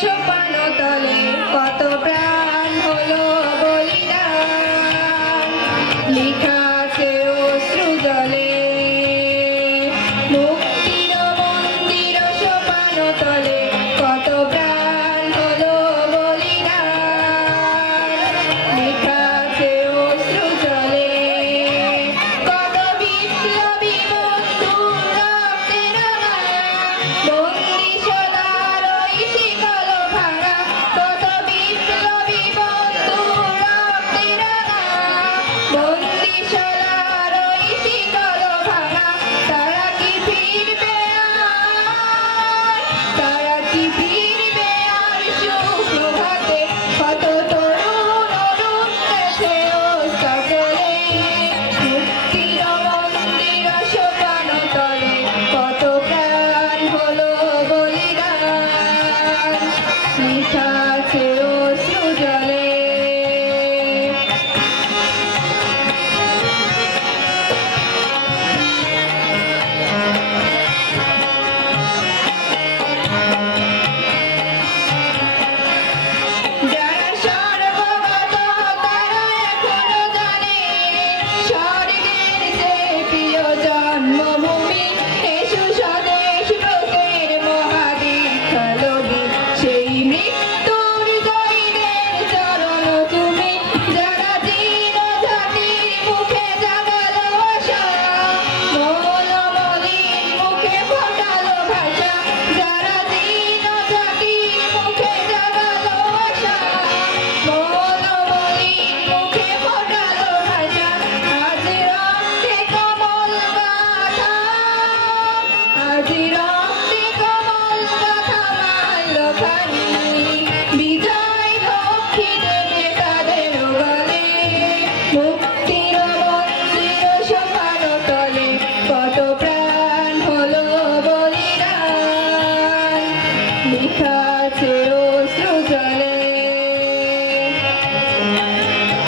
Show keep it. Allah.